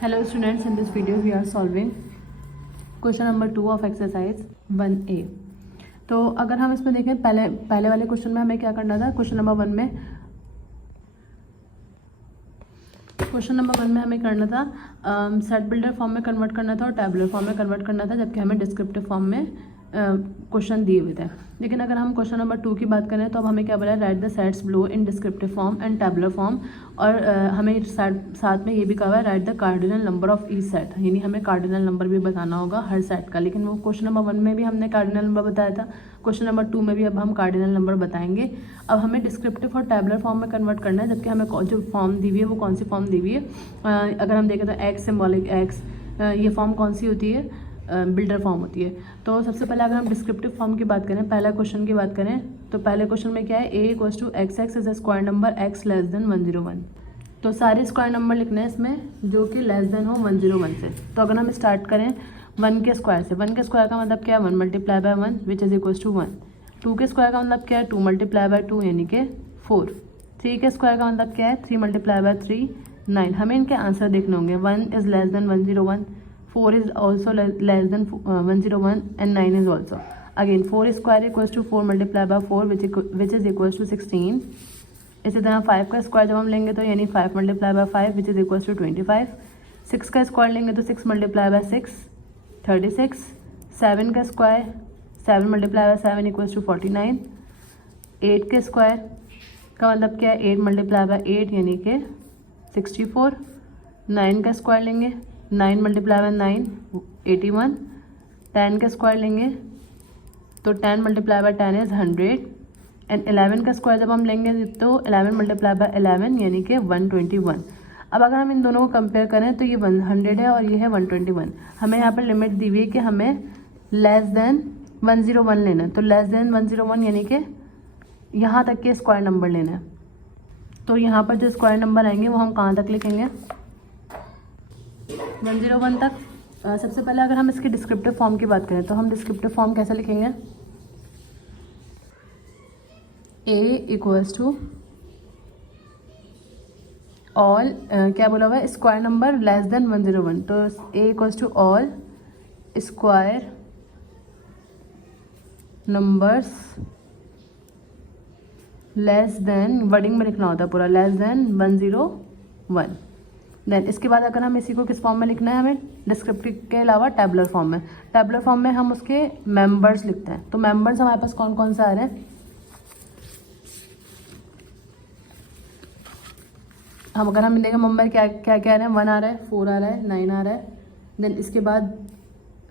Hello students, in this video we are solving question number 2 of exercise 1A। तो अगर हम इसमें देखें पहले वाले क्वेश्चन में हमें क्या करना था। क्वेश्चन नंबर वन में हमें करना था सेट बिल्डर फॉर्म में कन्वर्ट करना था और टैबुलर फॉर्म में कन्वर्ट करना था, जबकि हमें डिस्क्रिप्टिव फॉर्म में क्वेश्चन दिए हुए थे। लेकिन अगर हम क्वेश्चन नंबर 2 की बात करें तो अब हमें क्या बोला है, right the sets below in descriptive form and tabular form. और हमें साथ में ये भी कहा है right the cardinal number of each set, यानी हमें कार्डिनल नंबर भी बताना होगा हर सेट का। लेकिन वो क्वेश्चन नंबर 1 में भी हमने कार्डिनल नंबर बताया था, क्वेश्चन नंबर 2 में भी अब हम कार्डिनल नंबर बताएंगे। अब हमें डिस्क्रिप्टिव और टैबुलर फॉर्म में कन्वर्ट करना है, जबकि हमें जो फॉर्म दी हुई है वो कौन सी फॉर्म दी हुई है। अगर हम देखें तो एक्स सिम्बॉलिक एक्स, ये फॉर्म कौन सी होती है, बिल्डर फॉर्म होती है। तो सबसे पहले अगर हम डिस्क्रिप्टिव फॉर्म की बात करें, पहला क्वेश्चन की बात करें तो पहले क्वेश्चन में क्या है, a equals to x x is a square number x less than 101। तो सारे स्क्वायर नंबर लिखने हैं इसमें जो कि लेस देन हो 101 से। तो अगर हम स्टार्ट करें 1 के स्क्वायर से, 1 के स्क्वायर का मतलब क्या है 1 multiply by 1 which is equals to 1। 2 के स्क्वायर का मतलब क्या है 2 मल्टीप्लाई बाय 2 यानी कि 4। 3 के स्क्वायर का मतलब क्या है 3 मल्टीप्लाई बाय 3 9। हमें इनके आंसर देखने होंगे। 1 is less than 101, 4 is also less than 101 and 9 is also। Again 4 square equals to 4 multiplied by 4 which is equals to 16। इसी तरह 5 का स्क्वायर जब हम लेंगे तो यानी 5 multiply by 5 which is equals to 25। 6 का स्क्वायर लेंगे तो 6 मल्टीप्लाई बाय 6 36। 7 का square 7 multiply by 7 equals to 49। 8 के स्क्वायर का मतलब क्या है 8 मल्टीप्लाई बाय 8 यानी कि 64। 9 का स्क्वायर लेंगे 9 मल्टीप्लाई बाय 9 81। 10 का स्क्वायर लेंगे तो 10 मल्टीप्लाई बाय 10 इज 100। एंड 11 का स्क्वायर जब हम लेंगे तो 11 मल्टीप्लाई बाय 11 यानी कि 121। अब अगर हम इन दोनों को कंपेयर करें तो ये 100 है और ये है 121। हमें यहाँ पर लिमिट दी हुई है कि हमें लेस देन 101 लेना है। तो लेस देन 101 यानी कि यहाँ तक के स्क्वायर नंबर लेना है। तो यहाँ पर जो स्क्वायर नंबर आएंगे वो हम कहाँ तक लिखेंगे 101 तक। सबसे पहले अगर हम इसके डिस्क्रिप्टिव फॉर्म की बात करें तो हम डिस्क्रिप्टिव फॉर्म कैसे लिखेंगे, a इक्वल्स टू ऑल क्या बोला हुआ है स्क्वायर नंबर लेस देन 101। तो a equals to all square numbers less than, wording में लिखना होता है पूरा, लेस देन 101। देन इसके बाद अगर हम इसी को किस फॉर्म में लिखना है, हमें डिस्क्रिप्टिव के अलावा टैबुलर फॉर्म में। टैबुलर फॉर्म में हम उसके मेंबर्स लिखते हैं। तो मेंबर्स हमारे पास कौन कौन से आ रहे हैं, हम अगर हम देखें मेंबर क्या क्या क्या आ रहे हैं, 1 आ रहा है, 4 आ रहा है, 9 आ रहा है। देन इसके बाद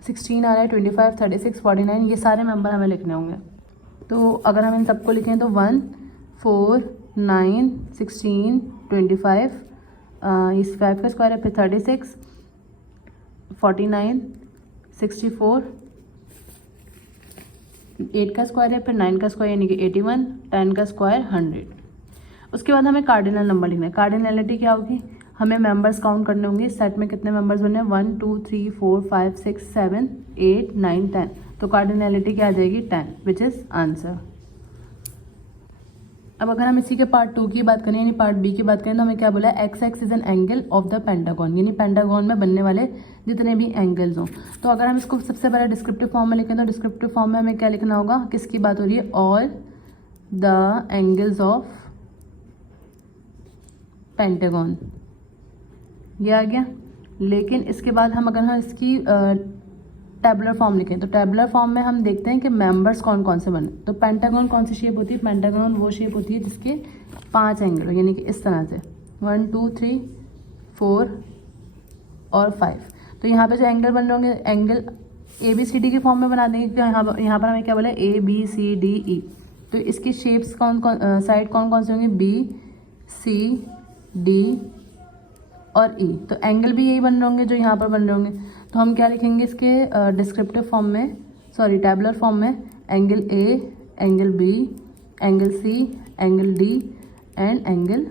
16 आ रहा है, 25 36 49, ये सारे मेंबर हमें लिखने होंगे। तो अगर हम इन सबको लिखें तो 1 4 9 16 25, इस 5 का स्क्वायर है, फिर 36 49 64, 8 का स्क्वायर है, फिर 9 का स्क्वायर यानी कि 81, 10 का स्क्वायर 100। उसके बाद हमें कार्डिनल नंबर लिखना है। कार्डिनलिटी क्या होगी, हमें मेंबर्स काउंट करने होंगे। सेट में कितने मेंबर्स बने हैं 1 2 3 4 5 6 7 8 9 10। तो कार्डिनलिटी क्या आ जाएगी 10 विच इज़ आंसर। अब अगर हम इसी के पार्ट 2 की बात करें यानी पार्ट बी की बात करें तो हमें क्या बोला है, x x is an angle of the pentagon, यानी पेंटागन में बनने वाले जितने भी एंगल्स हों। तो अगर हम इसको सबसे पहले डिस्क्रिप्टिव फॉर्म में लिखें तो डिस्क्रिप्टिव फॉर्म में हमें क्या लिखना होगा, किसकी बात हो रही है, all the angles of pentagon, ये आ गया। लेकिन इसके बाद हम अगर हम इसकी टैबुलर फॉर्म लिखें तो टैबुलर फॉर्म में हम देखते हैं कि मेंबर्स कौन कौन से बने। तो पेंटागन कौन सी शेप होती है, पेंटागन वो शेप होती है जिसके 5 एंगल, यानी कि इस तरह से 1 2 3 4 और 5। तो यहाँ पे जो एंगल बन रहे होंगे एंगल ABCD की फॉर्म में बना देंगे। तो यहाँ पर हमें क्या बोला ABCDE। तो इसकी शेप्स कौन कौन साइड कौन कौन से होंगे BCD और E। तो एंगल भी यही बन रहे होंगे जो यहाँ पर बन रहे होंगे। तो हम क्या लिखेंगे इसके डिस्क्रिप्टिव फॉर्म में, सॉरी टैबुलर फॉर्म में, angle A, angle B, angle C, angle D and angle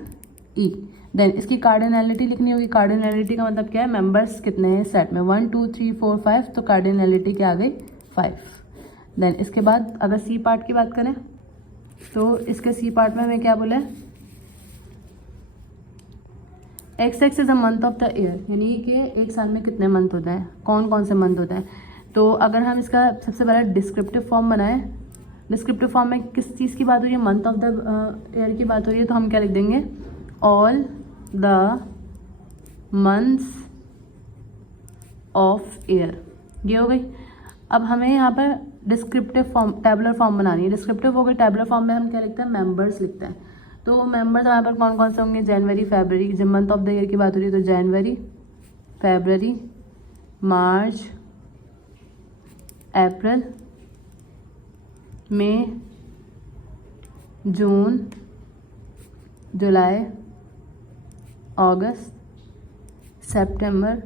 E। Then इसकी कार्डिनलिटी लिखनी होगी। कार्डिनलिटी का मतलब क्या है, मेंबर्स कितने हैं सेट में 1 2 3 4 5। तो कार्डिनलिटी क्या आ गई 5। देन इसके बाद अगर C पार्ट की बात करें तो इसके C पार्ट में हमें क्या बोला है, XX is a month of the year, यानी कि एक साल में कितने मंथ होते हैं, कौन कौन से मंथ होते हैं। तो अगर हम इसका सबसे पहले डिस्क्रिप्टिव फॉर्म बनाएं, डिस्क्रिप्टिव फॉर्म में किस चीज़ की बात हो रही है, मंथ ऑफ द ईयर की बात हो रही है, तो हम क्या लिख देंगे, all the months of year, ये हो गई। अब हमें यहाँ पर डिस्क्रिप्टिव फॉर्म, टैबुलर फॉर्म बनानी है। डिस्क्रिप्टिव हो गई, टैबुलर फॉर्म में हम क्या लिखते हैं, मेंबर्स लिखते हैं। तो मेंबर्स यहाँ पर कौन कौन से होंगे, जनवरी फरवरी, जब मंथ ऑफ द ईयर की बात हो रही है तो जनवरी, फरवरी, मार्च, अप्रैल, मई, जून, जुलाई, अगस्त, सितंबर,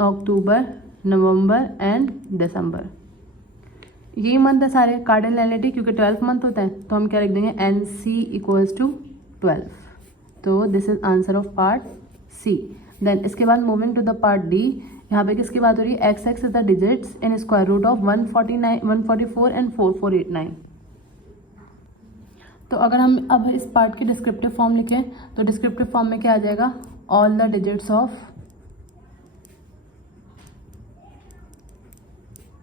अक्टूबर, नवंबर एंड दिसंबर। यही मंथ है सारे। कार्डिनैलिटी क्योंकि 12 मंथ होते हैं तो हम क्या लिख देंगे, NC इक्वल्स टू 12। तो this is answer of part C. Then इसके बाद moving to the part D, यहाँ पे किसकी बात हो रही है, XX is the digits in square root of 149, 144 and 4489। तो अगर हम अब इस पार्ट की डिस्क्रिप्टिव फॉर्म लिखें तो डिस्क्रिप्टिव फॉर्म में क्या आ जाएगा, all the digits of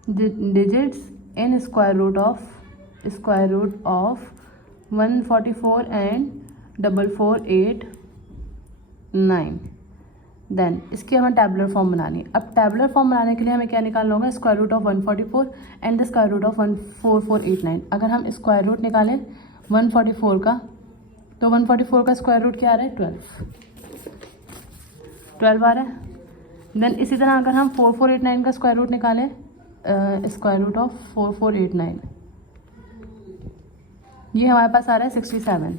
digits in square root of 144 and 4489। Then इसकी हमें टैबुलर फॉर्म बनानी है। अब टैबुलर फॉर्म बनाने के लिए हमें क्या निकालना होगा, square root of 144 and the square root of 14489। अगर हम स्क्वायर रूट निकालें 144 का, तो 144 का स्क्वायर रूट क्या आ रहा है, 12 आ रहा है। देन इसी तरह अगर हम 4489 का स्क्वायर रूट निकालें, स्क्वायर रूट ऑफ 4489, ये हमारे पास आ रहा है 67।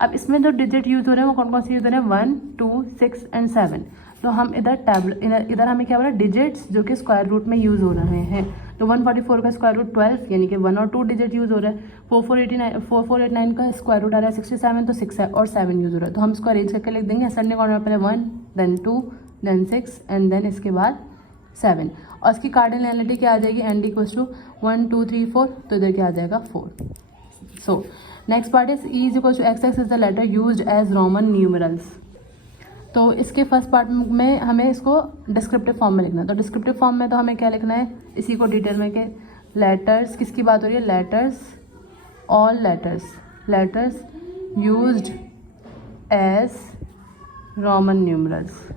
अब इसमें जो डिजिट यूज़ हो रहे हैं वो कौन कौन से यूज़ हो रहे हैं, 1, 2, 6 एंड 7। तो हम इधर हमें क्या बोला, डिजिट्स जो कि स्क्वायर रूट में यूज़ हो रहे हैं। तो 144 का स्क्वायर रूट 12, यानी कि 1 और 2 डिजिट यूज़ हो रहा है। 4489 का स्क्वायर रूट आ रहा है 67, तो 6 और 7 यूज़ हो रहा है। तो हम इसको अरेंज करके लिख देंगे असेंडिंग ऑर्डर, पहले 1, देन 2, देन 6 एंड देन इसके बाद 7। और इसकी कार्डिनैलिटी क्या आ जाएगी, ND इक्वल्स टू 1, 2, 3, 4, तो इधर क्या आ जाएगा, 4। So next part is E is equals to XX is the letter used as Roman numerals. तो इसके फर्स्ट पार्ट में हमें इसको डिस्क्रिप्टिव फॉर्म में लिखना है। तो डिस्क्रिप्टिव फॉर्म में तो हमें क्या लिखना है, इसी को डिटेल में, के लेटर्स, किसकी बात हो रही है, letters, all letters used as Roman numerals.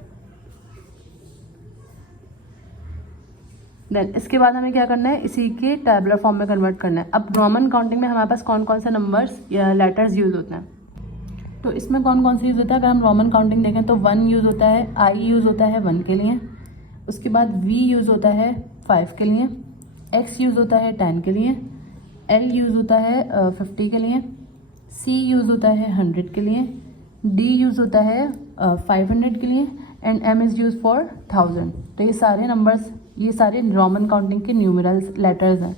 Then इसके बाद हमें क्या करना है, इसी के टैबुलर फॉर्म में कन्वर्ट करना है। अब रोमन काउंटिंग में हमारे पास कौन कौन से नंबर्स या लेटर्स यूज़ होते हैं, तो इसमें कौन कौन से यूज़ होता है। अगर हम रोमन काउंटिंग देखें तो 1 यूज़ होता है, I यूज़ होता है 1 के लिए, उसके बाद V यूज़ होता है 5 के लिए, X यूज़ होता है 10 के लिए, L यूज़ होता है 50 के लिए, C यूज़ होता है 100 के लिए, D यूज़ होता है 500 के लिए and M is use for 1000। तो ये सारे नंबर्स, ये सारे रोमन काउंटिंग के न्यूमरल्स लेटर्स हैं।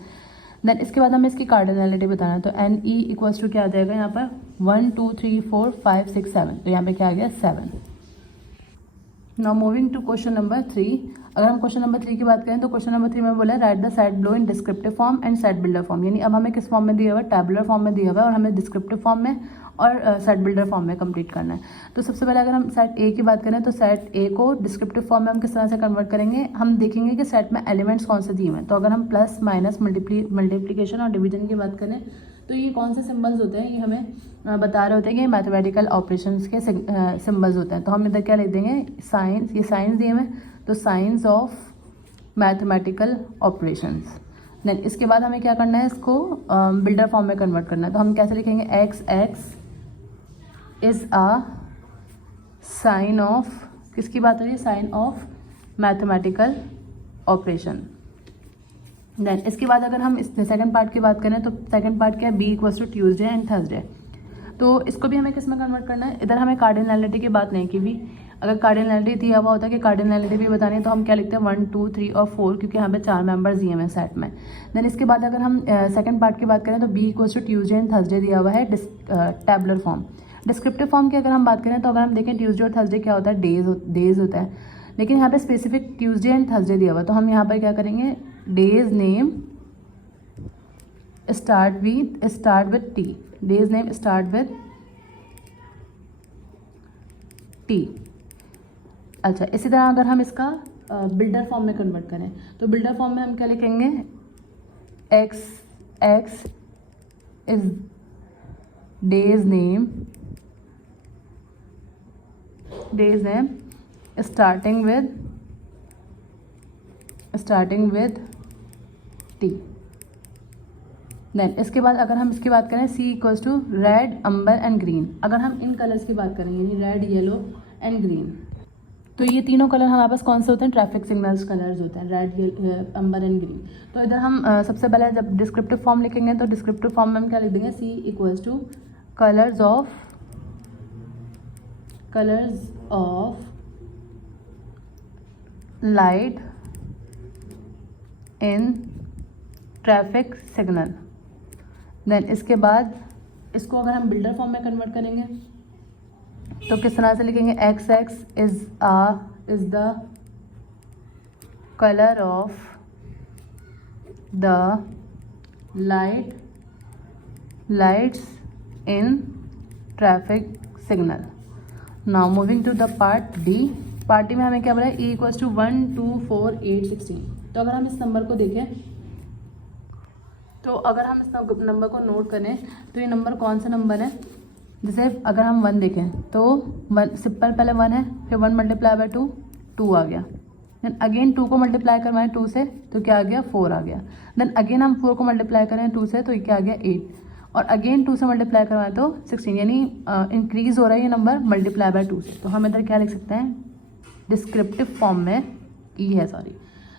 देन इसके बाद हमें इसकी कार्डिनैलिटी बताना है। तो NE इक्वल्स टू क्या आ जाएगा यहाँ पर, 1, 2, 3, 4, 5, 6, 7। तो यहाँ पे क्या आ गया, 7। Now moving to question number 3। अगर हम क्वेश्चन नंबर 3 की बात करें तो क्वेश्चन नंबर 3 में बोला है right the set below in descriptive form and set builder form. यानी अब हमें किस फॉर्म में दिया हुआ है, टैबुलर फॉर्म में दिया हुआ है, और हमें डिस्क्रिप्टिव फॉर्म में और सेट बिल्डर फॉर्म में कंप्लीट करना है। तो सबसे पहले अगर हम सेट ए की बात करें तो सेट ए को डिस्क्रिप्टिव फॉर्म में हम किस तरह से कन्वर्ट करेंगे, हम देखेंगे कि सेट में एलिमेंट्स कौन से दिए हुए हैं। तो अगर हम प्लस, माइनस, मल्टीप्लिकेशन और डिवीजन की बात करें तो ये कौन से सिंबल्स होते हैं, ये हमें बता रहे होते हैं कि मैथमेटिकल ऑपरेशंस के सिंबल्स होते हैं। तो हम इधर क्या लिख देंगे, साइंस, ये साइंस दिए हुए, तो signs of mathematical operations. Then इसके बाद हमें क्या करना है, इसको बिल्डर फॉर्म में कन्वर्ट करना है। तो हम कैसे लिखेंगे, x is a sign of, किसकी बात हो रही है, sign of mathematical operation. Then इसके बाद अगर हम इस सेकंड पार्ट की बात करें तो सेकंड पार्ट क्या है, B equals to Tuesday and Thursday. तो इसको भी हमें किस में कन्वर्ट करना है, इधर हमें कार्डिनैलिटी की बात नहीं की भी। अगर कार्डिनैलिटी दिया हुआ होता है कि कार्डिनैलिटी भी बतानी है तो हम क्या लिखते हैं, 1, 2, 3 और 4, क्योंकि यहाँ पे 4 मेंबर्स दिए हुए हैं सेट में। देन इसके बाद अगर हम सेकंड पार्ट की बात करें तो B equals to Tuesday and Thursday दिया हुआ है टैबुलर फॉर्म। डिस्क्रिप्टिव फॉर्म की अगर हम बात करें तो अगर हम देखें ट्यूसडे और थर्सडे क्या होता है, डेज होता है, लेकिन यहाँ पे स्पेसिफिक ट्यूसडे एंड थर्सडे दिया हुआ है। तो हम यहाँ पर क्या करेंगे, days name start with T, days name start with T. अच्छा, इसी तरह अगर हम इसका बिल्डर फॉर्म में कन्वर्ट करें तो बिल्डर फॉर्म में हम क्या लिखेंगे, x is days name starting with T. Then इसके बाद अगर हम इसकी बात करें, C equals to red, amber and green. अगर हम इन कलर्स की बात करें यानी रेड, येलो एंड ग्रीन, तो ये तीनों कलर हमारे पास कौन से होते हैं, ट्रैफिक सिग्नल्स कलर्स होते हैं, रेड, अम्बर एंड ग्रीन। तो इधर हम सबसे पहले जब डिस्क्रिप्टिव फॉर्म लिखेंगे तो डिस्क्रिप्टिव फॉर्म में हम क्या लिख देंगे, C equals to colours of light in traffic signal. Then इसके बाद इसको अगर हम बिल्डर फॉर्म में कन्वर्ट करेंगे तो किस तरह से लिखेंगे, x is the colour of the lights in traffic signal. Now moving to the part D. Part D में हमें क्या बोला है, ई इक्वल्स टू 1 2 4 8 16। तो अगर हम इस नंबर को देखें, तो अगर हम इस नंबर को नोट करें तो ये नंबर कौन सा नंबर है, जैसे अगर हम 1 देखें तो 1 सिंपल, पहले 1 है, फिर 1 मल्टीप्लाई बाय 2 2 आ गया। देन अगेन 2 को मल्टीप्लाई करवाएं 2 से तो क्या आ गया, 4 आ गया। देन अगेन हम 4 को मल्टीप्लाई करें 2 से तो ये क्या आ गया, 8। और अगेन 2 से मल्टीप्लाई करवाएं तो 16, यानी इंक्रीज हो रहा है ये नंबर मल्टीप्लाई बाय 2 से। तो हम इधर क्या लिख सकते हैं, डिस्क्रिप्टिव फॉर्म में ई है, सॉरी,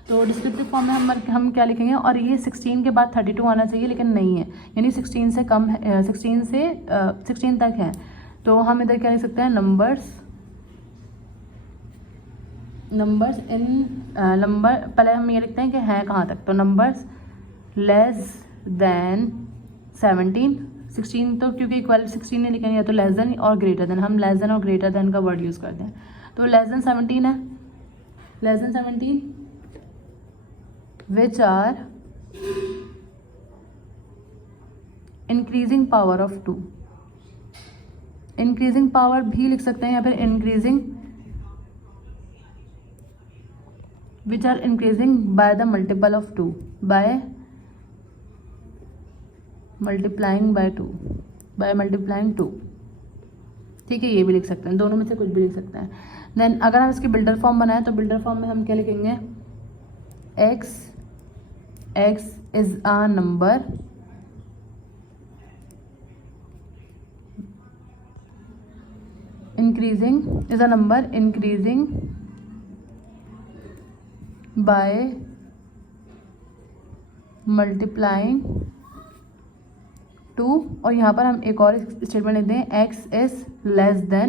तो डिस्क्रिप्टिव फॉर्म में हम क्या लिखेंगे, और ये 16 के बाद 32 आना चाहिए लेकिन नहीं है, यानी 16 से कम है, 16 तक है। तो हम इधर क्या लिख सकते हैं, नंबर्स पहले हम ये लिखते हैं कि हैं कहाँ तक, तो नंबर्स लेस देन 17। 16 तो क्योंकि इक्वल 16 नहीं लिखेंगे, या तो लेस देन और ग्रेटर देन, हम लेस देन और ग्रेटर देन का वर्ड यूज़ करते हैं। तो लेस देन 17 है, less than 17 which are increasing power of 2। Increasing power भी लिख सकते हैं या फिर increasing which are increasing by the multiple of 2, by multiplying by 2, by multiplying 2। ठीक है, ये भी लिख सकते हैं, दोनों में से कुछ भी लिख सकते हैं। देन अगर हम इसकी बिल्डर फॉर्म बनाएं तो बिल्डर फॉर्म में हम क्या लिखेंगे, x is a number increasing by multiplying 2। और यहाँ पर हम एक और स्टेटमेंट लेते हैं, x is less than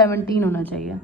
17 होना चाहिए।